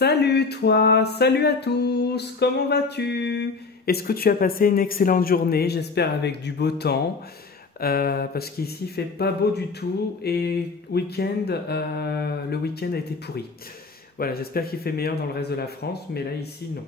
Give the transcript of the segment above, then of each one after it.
Salut toi, salut à tous, comment vas-tu? Est-ce que tu as passé une excellente journée, j'espère avec du beau temps, parce qu'ici il fait pas beau du tout et le week-end a été pourri. Voilà, j'espère qu'il fait meilleur dans le reste de la France, mais là ici non.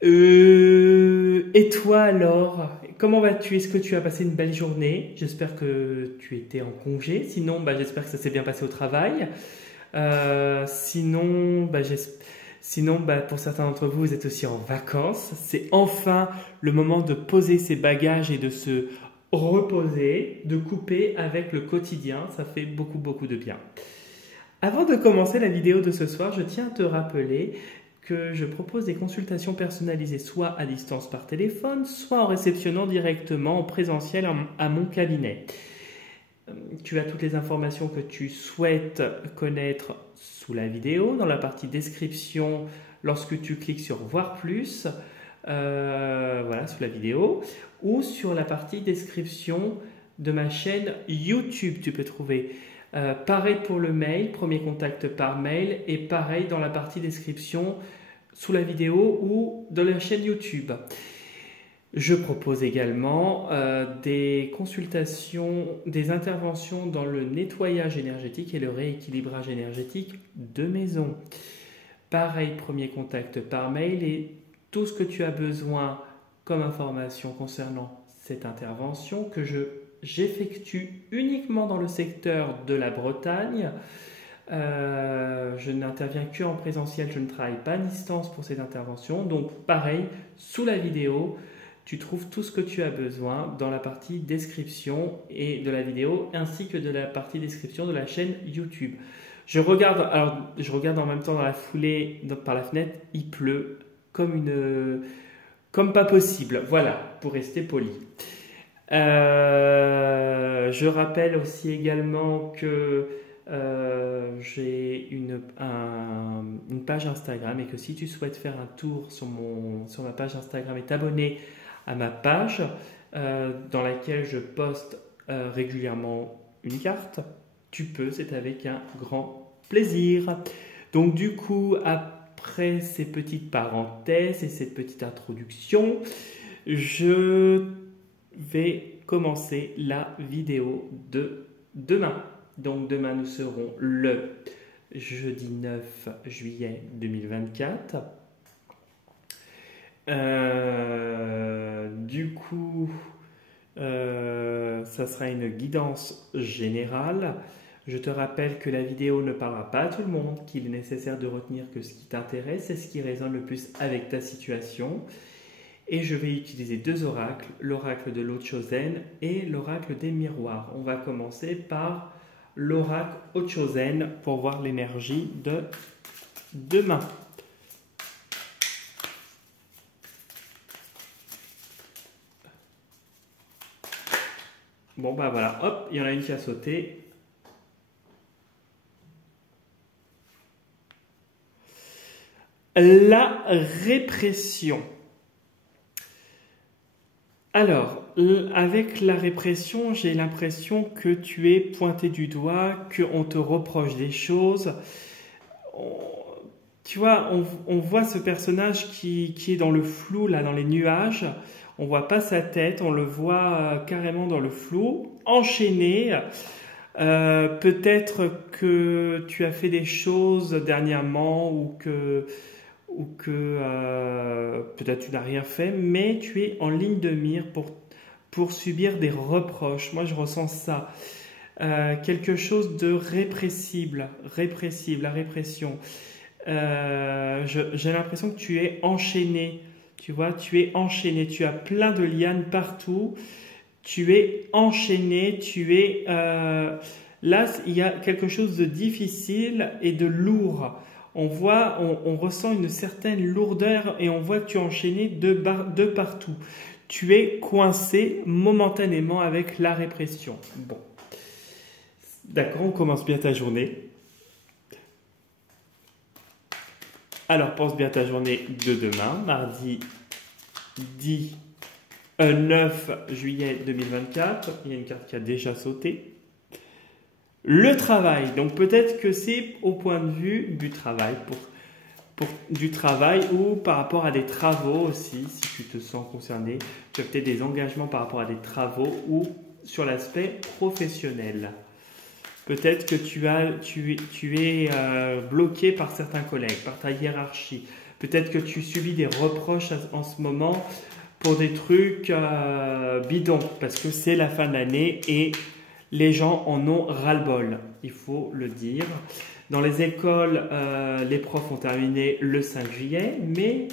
Et toi alors, comment vas-tu? Est-ce que tu as passé une belle journée? J'espère que tu étais en congé, sinon j'espère que ça s'est bien passé au travail. Sinon, pour certains d'entre vous, vous êtes aussi en vacances. C'est enfin le moment de poser ses bagages et de se reposer, de couper avec le quotidien. Ça fait beaucoup, beaucoup de bien. Avant de commencer la vidéo de ce soir, je tiens à te rappeler que je propose des consultations personnalisées soit à distance par téléphone, soit en réceptionnant directement en présentiel à mon cabinet. Tu as toutes les informations que tu souhaites connaître sous la vidéo, dans la partie description, lorsque tu cliques sur voir plus, voilà, sous la vidéo, ou sur la partie description de ma chaîne YouTube, tu peux trouver. Pareil pour le mail, premier contact par mail, et pareil dans la partie description sous la vidéo ou de la chaîne YouTube. Je propose également des consultations, des interventions dans le nettoyage énergétique et le rééquilibrage énergétique de maison. Pareil, premier contact par mail et tout ce que tu as besoin comme information concernant cette intervention que j'effectue uniquement dans le secteur de la Bretagne. Je n'interviens que en présentiel, je ne travaille pas à distance pour ces interventions. Donc pareil, sous la vidéo, tu trouves tout ce que tu as besoin dans la partie description et de la vidéo, ainsi que de la partie description de la chaîne YouTube. Je regarde en même temps dans la foulée, par la fenêtre, il pleut comme pas possible. Voilà, pour rester poli. Je rappelle aussi également que j'ai une page Instagram et que si tu souhaites faire un tour sur ma page Instagram et t'abonner à ma page dans laquelle je poste régulièrement une carte, tu peux, c'est avec un grand plaisir. Donc du coup, après ces petites parenthèses et cette petite introduction, je vais commencer la vidéo de demain. Donc demain, nous serons le jeudi 9 juillet 2024. Du coup, ça sera une guidance générale. Je te rappelle que la vidéo ne parlera pas à tout le monde, qu'il est nécessaire de retenir que ce qui t'intéresse est ce qui résonne le plus avec ta situation. Et je vais utiliser deux oracles, l'oracle de l'Ochozen et l'oracle des miroirs. On va commencer par l'oracle Ochozen pour voir l'énergie de demain. Bon bah voilà, hop, il y en a une qui a sauté. La répression. Alors, avec la répression, j'ai l'impression que tu es pointé du doigt, qu'on te reproche des choses. Tu vois, on voit ce personnage qui est dans le flou, là, dans les nuages. On voit pas sa tête, on le voit carrément dans le flou, enchaîné. Peut-être que tu as fait des choses dernièrement ou que peut-être tu n'as rien fait, mais tu es en ligne de mire pour subir des reproches. Moi, je ressens ça. Quelque chose de répressible, la répression. J'ai l'impression que tu es enchaîné. Tu vois, tu es enchaîné. Tu as plein de lianes partout. Tu es enchaîné. Là, il y a quelque chose de difficile et de lourd. On ressent une certaine lourdeur et on voit que tu es enchaîné de partout. Tu es coincé momentanément avec la répression. Bon. D'accord, on commence bien ta journée. Alors, pense bien ta journée de demain, mardi 9 juillet 2024. Il y a une carte qui a déjà sauté. Le travail, donc peut-être que c'est au point de vue du travail pour du travail ou par rapport à des travaux aussi, si tu te sens concerné. Tu as peut-être des engagements par rapport à des travaux ou sur l'aspect professionnel. Peut-être que tu es bloqué par certains collègues, par ta hiérarchie. Peut-être que tu subis des reproches en ce moment pour des trucs bidons, parce que c'est la fin de l'année et les gens en ont ras-le-bol, il faut le dire. Dans les écoles, les profs ont terminé le 5 juillet, mais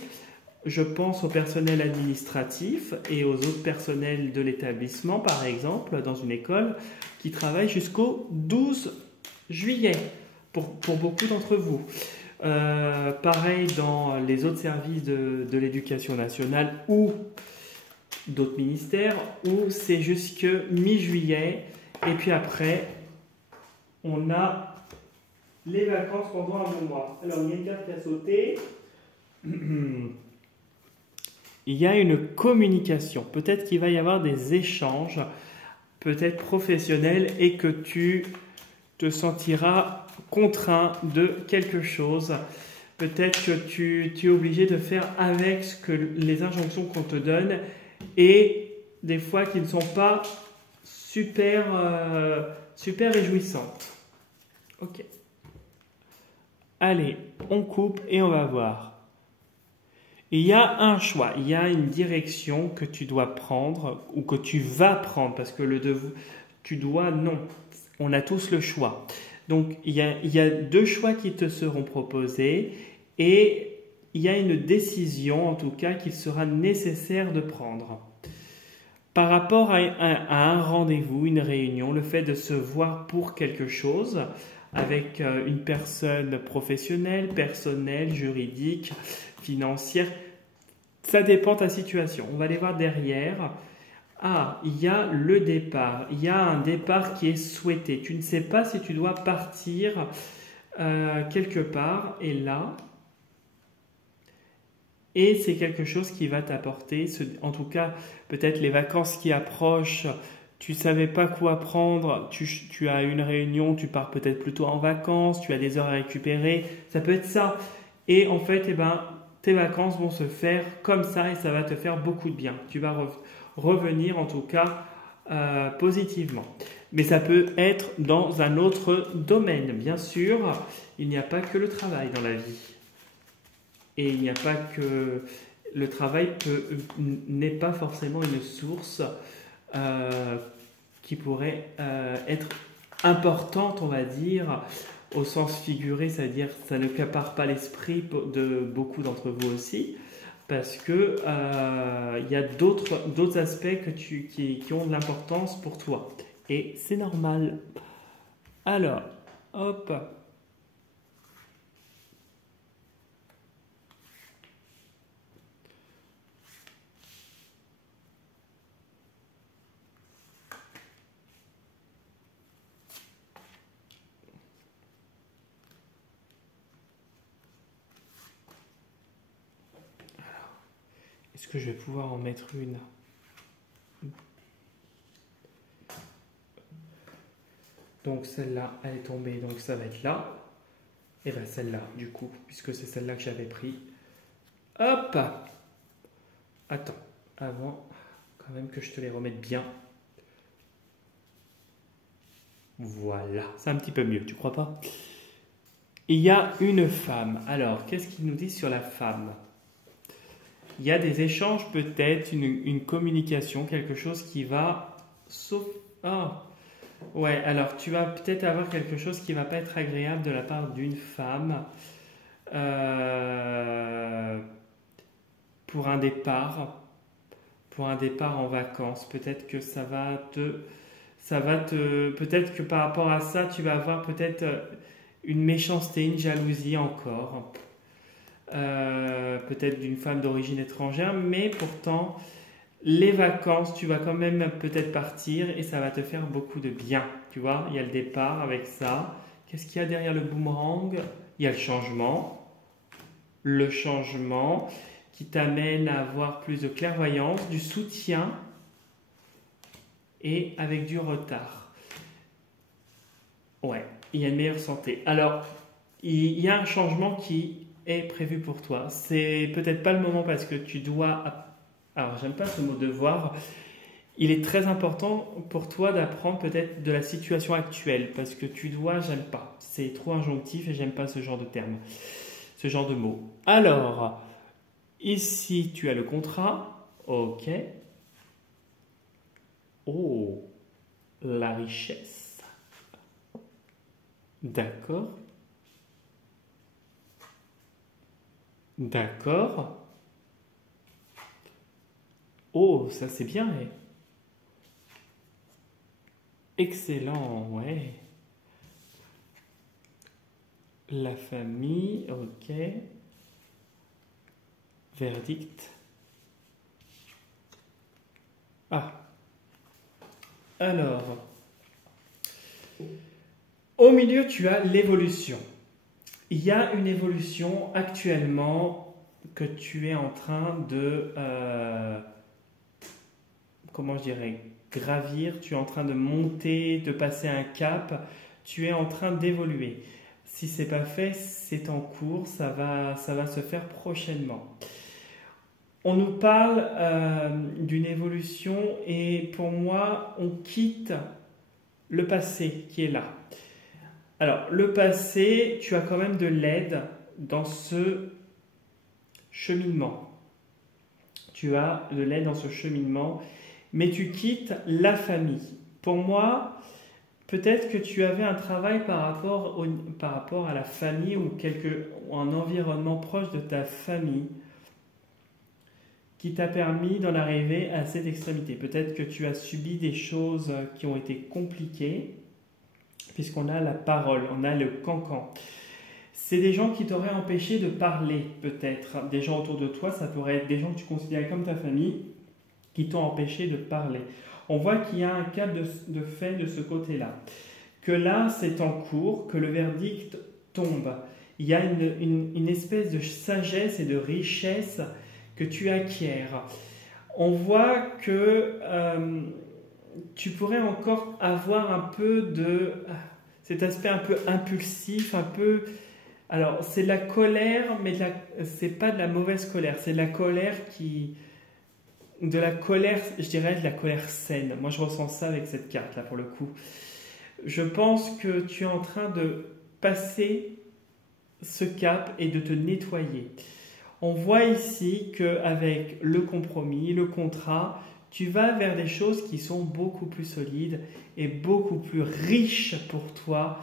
je pense au personnel administratif et aux autres personnels de l'établissement, par exemple, dans une école, qui travaillent jusqu'au 12 juillet, pour beaucoup d'entre vous. Pareil dans les autres services de l'éducation nationale ou d'autres ministères, où c'est jusque mi-juillet, et puis après, on a les vacances pendant un bon mois. Alors, il y a une carte qui a sauté. Il y a une communication. Peut-être qu'il va y avoir des échanges, peut-être professionnels, et que tu te sentiras contraint de quelque chose. Peut-être que tu es obligé de faire avec les injonctions qu'on te donne et des fois qui ne sont pas super réjouissantes. Ok. Allez, on coupe et on va voir. Il y a un choix, il y a une direction que tu dois prendre ou que tu vas prendre parce que tu dois, non. On a tous le choix. Donc, il y a deux choix qui te seront proposés et il y a une décision, en tout cas, qu'il sera nécessaire de prendre. Par rapport à un rendez-vous, une réunion, le fait de se voir pour quelque chose avec une personne professionnelle, personnelle, juridique, financière, ça dépend de ta situation. On va aller voir derrière. Ah, il y a le départ. Il y a un départ qui est souhaité. Tu ne sais pas si tu dois partir quelque part. Et là, et c'est quelque chose qui va t'apporter, en tout cas, peut-être les vacances qui approchent, tu ne savais pas quoi prendre, tu as une réunion, tu pars peut-être plutôt en vacances, tu as des heures à récupérer, ça peut être ça. Et en fait, eh ben, tes vacances vont se faire comme ça et ça va te faire beaucoup de bien. Tu vas revenir en tout cas positivement. Mais ça peut être dans un autre domaine, bien sûr. Il n'y a pas que le travail dans la vie. Et il n'y a pas que le travail n'est pas forcément une source qui pourrait être importante, on va dire, au sens figuré, c'est-à-dire ça ne capare pas l'esprit de beaucoup d'entre vous aussi, parce que il y a d'autres aspects qui ont de l'importance pour toi. Et c'est normal. Alors, hop. Est-ce que je vais pouvoir en mettre une? Donc celle-là, elle est tombée, donc ça va être là. Et bien celle-là, du coup, puisque c'est celle-là que j'avais pris. Hop! Attends, avant, quand même que je te les remette bien. Voilà, c'est un petit peu mieux, tu crois pas? Il y a une femme. Alors, qu'est-ce qu'il nous dit sur la femme? Il y a des échanges, peut-être, une communication, quelque chose qui va... Sauf... Oh. Ouais, alors tu vas peut-être avoir quelque chose qui ne va pas être agréable de la part d'une femme pour un départ en vacances. Peut-être que peut-être que par rapport à ça, tu vas avoir peut-être une méchanceté, une jalousie encore. Peut-être d'une femme d'origine étrangère, mais pourtant, les vacances, tu vas quand même peut-être partir et ça va te faire beaucoup de bien. Tu vois, il y a le départ avec ça. Qu'est-ce qu'il y a derrière le boomerang? Il y a le changement. Le changement qui t'amène à avoir plus de clairvoyance, du soutien et avec du retard. Ouais, il y a une meilleure santé. Alors, il y a un changement qui est prévu pour toi. C'est peut-être pas le moment parce que tu dois... Alors, j'aime pas ce mot devoir. Il est très important pour toi d'apprendre peut-être de la situation actuelle parce que tu dois, j'aime pas. C'est trop injonctif et j'aime pas ce genre de terme, ce genre de mots. Alors, ici, tu as le contrat. Ok. Oh, la richesse. D'accord. D'accord. Oh, ça c'est bien. Excellent, ouais. La famille, ok. Verdict. Ah, alors, au milieu, tu as l'évolution. Il y a une évolution actuellement que tu es en train de, comment je dirais, gravir, tu es en train de monter, de passer un cap, tu es en train d'évoluer. Si c'est pas fait, c'est en cours, ça va se faire prochainement. On nous parle d'une évolution et pour moi, on quitte le passé qui est là. Alors, le passé, tu as quand même de l'aide dans ce cheminement. Tu as de l'aide dans ce cheminement, mais tu quittes la famille. Pour moi, peut-être que tu avais un travail par rapport à la famille ou un environnement proche de ta famille qui t'a permis d'en arriver à cette extrémité. Peut-être que tu as subi des choses qui ont été compliquées, puisqu'on a la parole, on a le cancan. C'est des gens qui t'auraient empêché de parler, peut-être. Des gens autour de toi, ça pourrait être des gens que tu considérais comme ta famille, qui t'ont empêché de parler. On voit qu'il y a un cas de fait de ce côté-là. Que là, c'est en cours, que le verdict tombe. Il y a une espèce de sagesse et de richesse que tu acquiers. On voit que tu pourrais encore avoir un peu de cet aspect un peu impulsif, un peu... Alors, c'est de la colère, mais c'est pas de la mauvaise colère. C'est de la colère qui... De la colère, je dirais de la colère saine. Moi, je ressens ça avec cette carte-là, pour le coup. Je pense que tu es en train de passer ce cap et de te nettoyer. On voit ici qu'avec le compromis, le contrat, tu vas vers des choses qui sont beaucoup plus solides et beaucoup plus riches pour toi.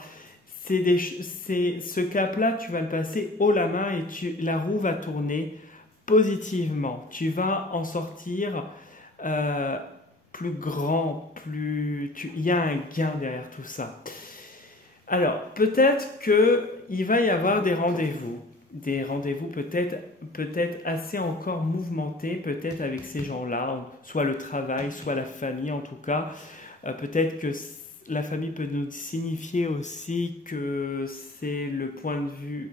Ce cap-là, tu vas le passer haut la main et la roue va tourner positivement. Tu vas en sortir plus grand, il y a un gain derrière tout ça. Alors, peut-être qu'il va y avoir des rendez-vous peut-être assez encore mouvementés, peut-être avec ces gens-là, soit le travail, soit la famille en tout cas. Peut-être que la famille peut nous signifier aussi que c'est le point de vue,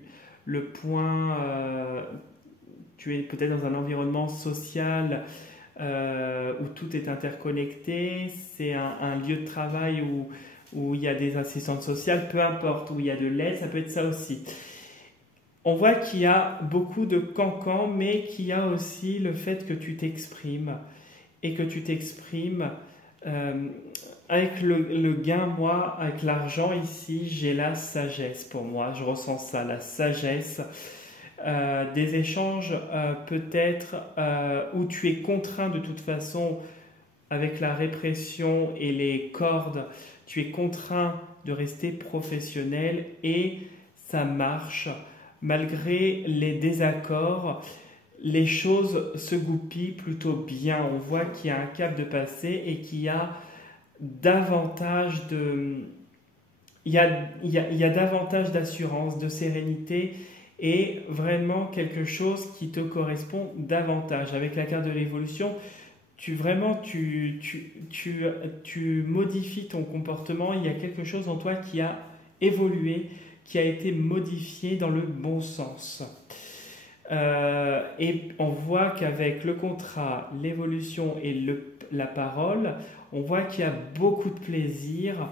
tu es peut-être dans un environnement social où tout est interconnecté, c'est un lieu de travail où il y a des assistantes sociales, peu importe, où il y a de l'aide, ça peut être ça aussi. On voit qu'il y a beaucoup de cancans, mais qu'il y a aussi le fait que tu t'exprimes et que tu t'exprimes avec le gain. Moi, avec l'argent ici, j'ai la sagesse pour moi, je ressens ça, la sagesse. Des échanges peut-être où tu es contraint de toute façon avec la répression et les cordes, tu es contraint de rester professionnel et ça marche. Malgré les désaccords, les choses se goupillent plutôt bien. On voit qu'il y a un cap de passé et qu'il y a davantage il y a davantage d'assurance, de sérénité et vraiment quelque chose qui te correspond davantage. Avec la carte de l'évolution, tu modifies ton comportement. Il y a quelque chose en toi qui a évolué, qui a été modifié dans le bon sens. Et on voit qu'avec le contrat, l'évolution et la parole, on voit qu'il y a beaucoup de plaisir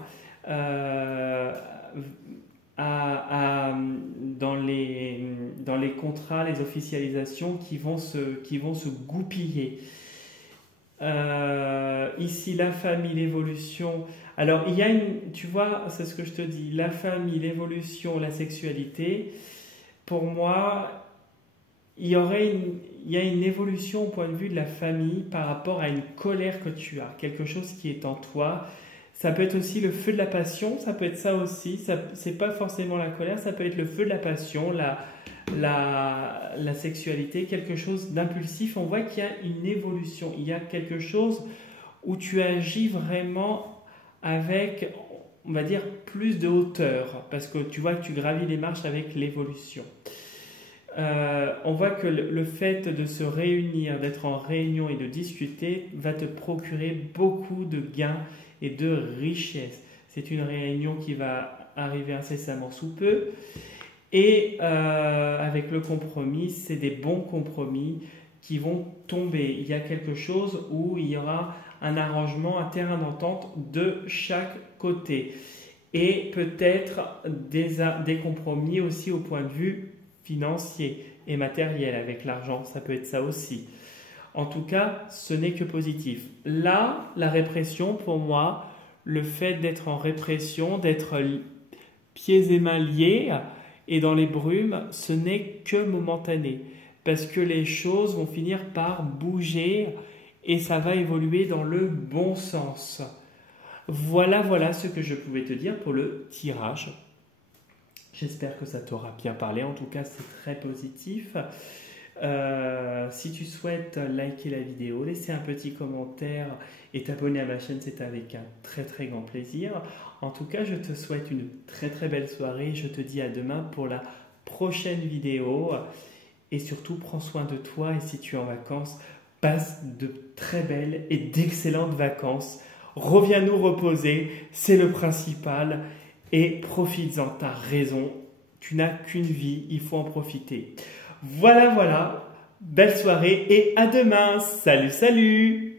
dans les contrats, les officialisations qui vont se goupiller. Ici, la famille, l'évolution. Alors, il y a tu vois, c'est ce que je te dis, la famille, l'évolution, la sexualité. Pour moi, il y a une évolution au point de vue de la famille par rapport à une colère que tu as, quelque chose qui est en toi. Ça peut être aussi le feu de la passion, ça peut être ça aussi. C'est pas forcément la colère, ça peut être le feu de la passion, la sexualité, quelque chose d'impulsif. On voit qu'il y a une évolution, il y a quelque chose où tu agis vraiment avec, on va dire, plus de hauteur, parce que tu vois que tu gravis les marches avec l'évolution. On voit que le fait de se réunir, d'être en réunion et de discuter va te procurer beaucoup de gains et de richesses. C'est une réunion qui va arriver incessamment sous peu. Et avec le compromis, c'est des bons compromis qui vont tomber. Il y a quelque chose où il y aura un arrangement, un terrain d'entente de chaque côté. Et peut-être des compromis aussi au point de vue financier et matériel avec l'argent, ça peut être ça aussi. En tout cas, ce n'est que positif. Là, la répression, pour moi, le fait d'être en répression, d'être pieds et mains liés et dans les brumes, ce n'est que momentané. Parce que les choses vont finir par bouger et ça va évoluer dans le bon sens. Voilà ce que je pouvais te dire pour le tirage. J'espère que ça t'aura bien parlé. En tout cas, c'est très positif. Si tu souhaites liker la vidéo, laisser un petit commentaire et t'abonner à ma chaîne, c'est avec un très très grand plaisir. En tout cas, je te souhaite une très très belle soirée. Je te dis à demain pour la prochaine vidéo. Et surtout, prends soin de toi. Et si tu es en vacances, passe de très belles et d'excellentes vacances. Reviens nous reposer, c'est le principal. Et profites-en, t'as raison. Tu n'as qu'une vie, il faut en profiter. Voilà, belle soirée et à demain. Salut, salut!